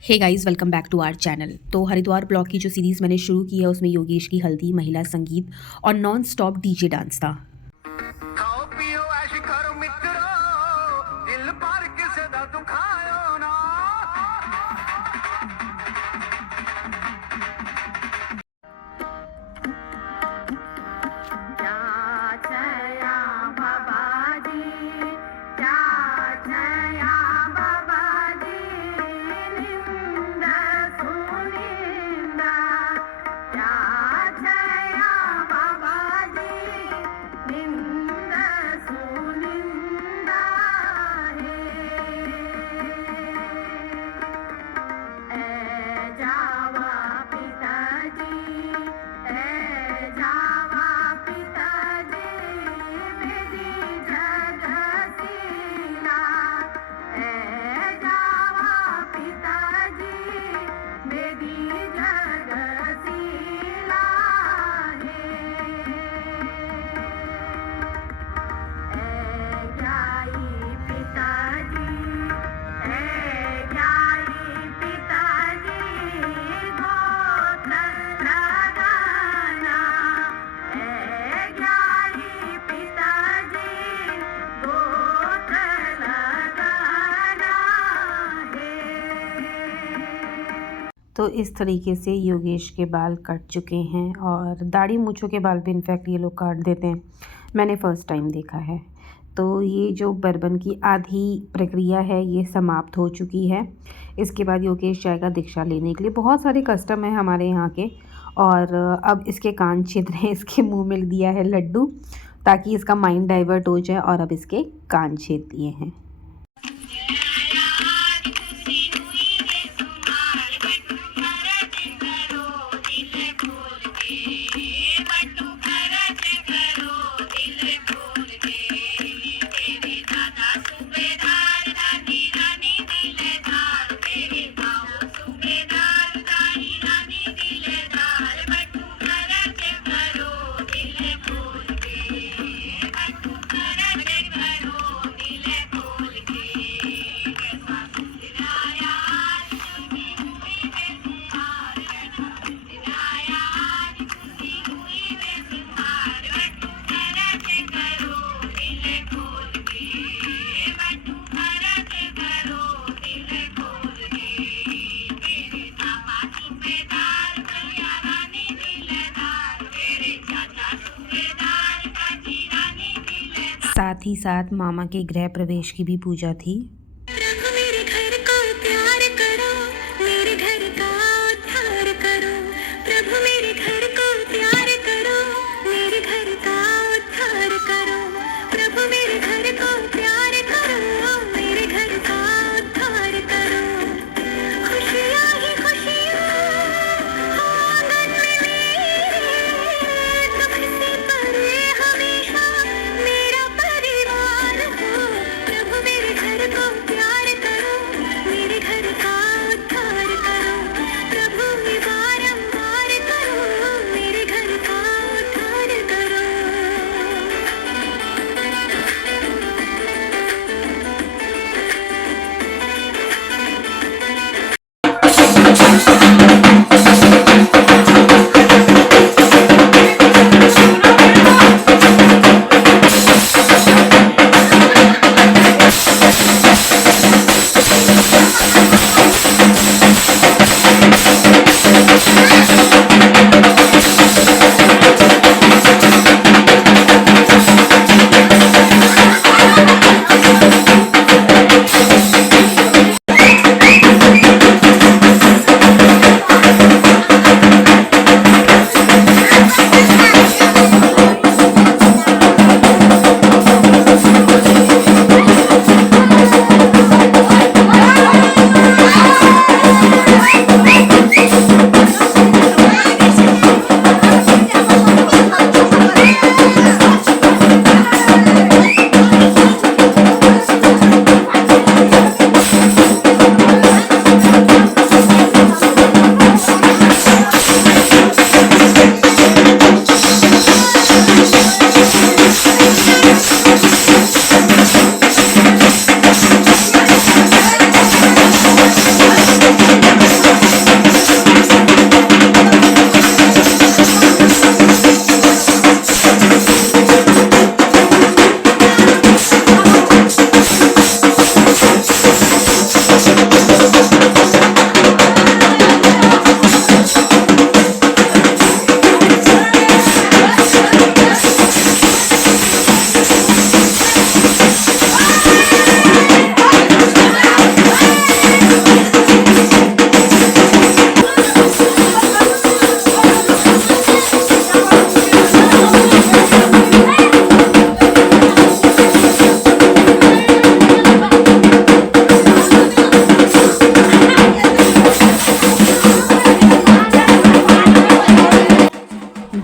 Hey guys, welcome back to our channel. तो Haridwar blog की जो सीरीज़ मैंने शुरू की है उसमें योगेश की हल्दी, महिला संगीत और नॉन स्टॉप डीजे डांस था। खाओ पियो ऐश करो मित्रो, दिल पर किसे दा दुखायो ना। क्या छया बाबाजी, क्या छया बाबाजी, निंदा सुनिंदा। क्या छया बाबाजी, निंदा सुनिंदा है। ए जावा पिताजी, ए जावा पिताजी, मेरी जगसीला। ए जावा पिताजी, मेरी जगसीला है। जाई पिताजी, जाई पिताजी, गोत्र लगाना। जाई पिताजी, गोत्र लगाना है। तो इस तरीके से योगेश के बाल कट चुके हैं और दाढ़ी मूँछों के बाल भी इनफैक्ट ये लोग काट देते हैं। मैंने फ़र्स्ट टाइम देखा है। तो ये जो बर्बन की आधी प्रक्रिया है ये समाप्त हो चुकी है। इसके बाद योगेश जाएगा दीक्षा लेने के लिए। बहुत सारे कस्टम हैं हमारे यहाँ के। और अब इसके कान छिद रहे हैं, इसके मुँह में दिया है लड्डू ताकि इसका माइंड डाइवर्ट हो जाए, और अब इसके कान छेद दिए हैं। साथ ही साथ मामा के गृह प्रवेश की भी पूजा थी। प्रभु मेरे घर को प्यार करो, मेरे घर का उद्धार करो। प्रभु मेरे घर को प्यार करो, मेरे घर का उद्धार करो। प्रभु मेरे घर को प्यार करो, मेरे घर का उद्धार करो। खुशियाँ ही खुशियाँ हो आंगन में मेरे, दुख से परे हमेशा मेरा परिवार हो। प्रभु मेरे घर को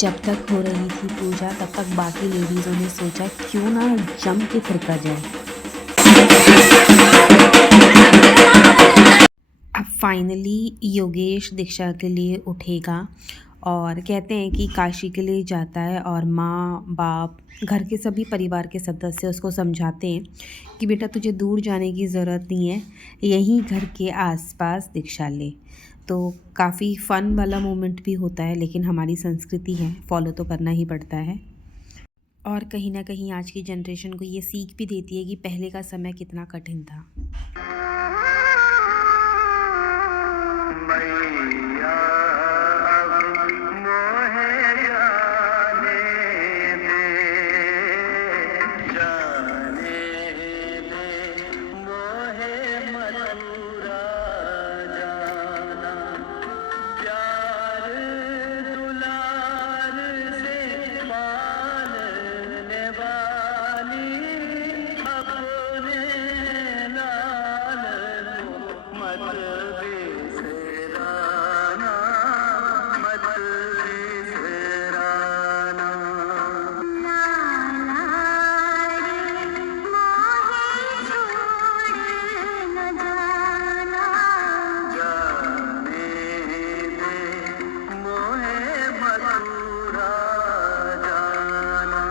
जब तक हो रही थी पूजा तब तक बाकी लेडीज़ों ने सोचा क्यों ना जम के थिरका जाए। अब फाइनली योगेश दीक्षा के लिए उठेगा और कहते हैं कि काशी के लिए जाता है और माँ बाप घर के सभी परिवार के सदस्य उसको समझाते हैं कि बेटा तुझे दूर जाने की ज़रूरत नहीं है, यहीं घर के आसपास दीक्षा ले। तो काफ़ी फ़न वाला मोमेंट भी होता है, लेकिन हमारी संस्कृति है, फॉलो तो करना ही पड़ता है। और कहीं ना कहीं आज की जनरेशन को ये सीख भी देती है कि पहले का समय कितना कठिन था। मैया अब मोहे जाने दे मोहे मथुरा जाना, प्यार दुलार से पालने वाली अपने लाल को मत बिसराना, मत बिसराना। जाने दे मोहे मथुरा जाना।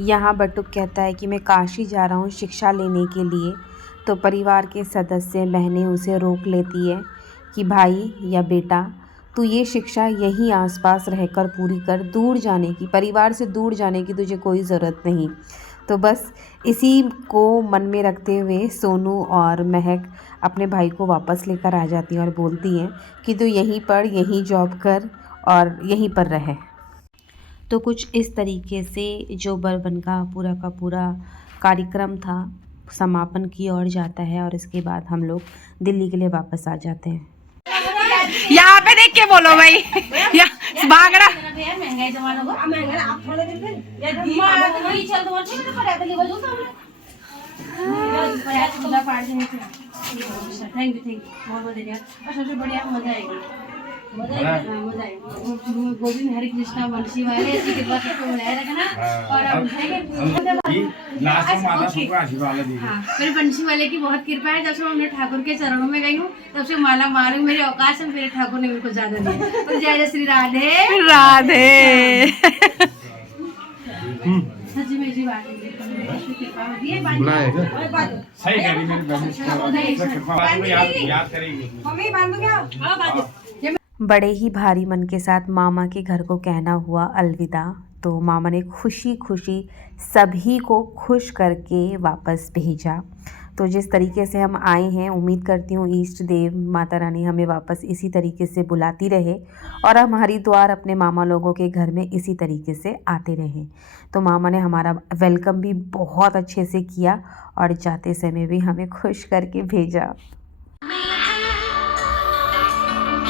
यहाँ बटुक कहता है कि मैं काशी जा रहा हूँ शिक्षा लेने के लिए। तो परिवार के सदस्य बहनें उसे रोक लेती है कि भाई या बेटा, तू ये शिक्षा यहीं आसपास रहकर पूरी कर, दूर जाने की, परिवार से दूर जाने की तुझे कोई ज़रूरत नहीं। तो बस इसी को मन में रखते हुए सोनू और महक अपने भाई को वापस लेकर आ जाती हैं और बोलती हैं कि तू यहीं पढ़, यहीं जॉब कर और यहीं पर रहे। तो कुछ इस तरीके से जो बर्बन का पूरा कार्यक्रम था समापन की ओर जाता है और इसके बाद हम लोग दिल्ली के लिए वापस आ जाते हैं। यहाँ पे देख के बोलो भाई, भागड़ा थैंक यू बहुत बढ़िया। और सबसे बढ़िया मजा आएगी, मजा आएगा। गोविंद हरे कृष्णा वंशी वाले ऐसी कृपा सबको बनाए रखना। और अब मेरे वंशी वाले की बहुत कृपा है। जब से मैं ठाकुर के चरणों में गई हूँ तब से माला माल मेरे अवकाश में मेरे ठाकुर ने मेरे को ज्यादा दिया। तो जय जय श्री राधे राधे। सच्ची में जी बात है, कृपा होती है। सही कह रही मेरी याद करेगी। बड़े ही भारी मन के साथ मामा के घर को कहना हुआ अलविदा। तो मामा ने खुशी खुशी सभी को खुश करके वापस भेजा। तो जिस तरीके से हम आए हैं, उम्मीद करती हूँ इष्ट देव माता रानी हमें वापस इसी तरीके से बुलाती रहे और हम हरिद्वार अपने मामा लोगों के घर में इसी तरीके से आते रहें। तो मामा ने हमारा वेलकम भी बहुत अच्छे से किया और जाते समय भी हमें खुश करके भेजा।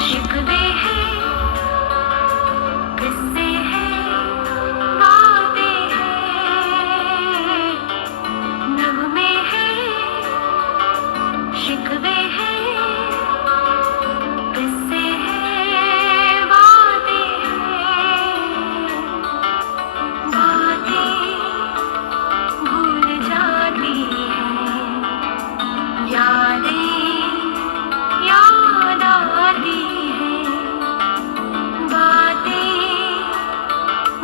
शिकवे हैं, किस्से हैं, बातें हैं, नगमे हैं, शिकवे हैं, किस्से हैं, बातें हैं, बातें भूल जाती हैं, यादें याद आती हैं, बातें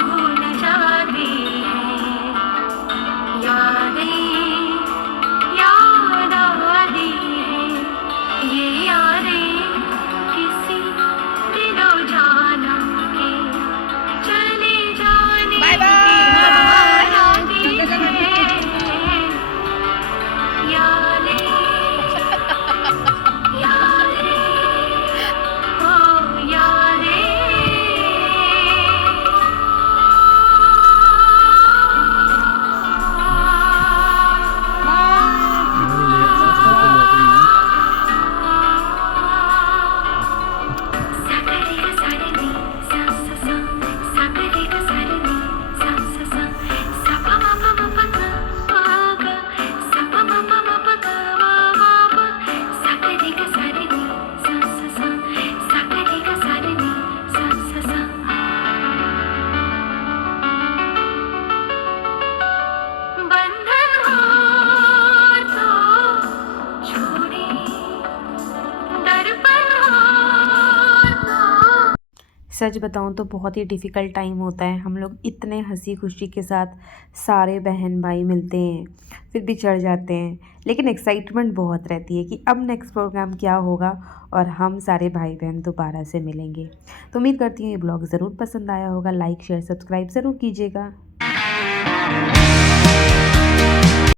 भूल जाती हैं, यादें याद आती हैं। ये यादें किसी दिलो जाना के चले जाने की याद आती हैं, यादें बंधन हो तो छोड़े, दर्पण हो तो। सच बताऊं तो बहुत ही डिफ़िकल्ट टाइम होता है। हम लोग इतने हंसी खुशी के साथ सारे बहन भाई मिलते हैं, फिर बिछड़ जाते हैं, लेकिन एक्साइटमेंट बहुत रहती है कि अब नेक्स्ट प्रोग्राम क्या होगा और हम सारे भाई बहन दोबारा से मिलेंगे। तो उम्मीद करती हूँ ये ब्लॉग ज़रूर पसंद आया होगा। लाइक शेयर सब्सक्राइब ज़रूर कीजिएगा।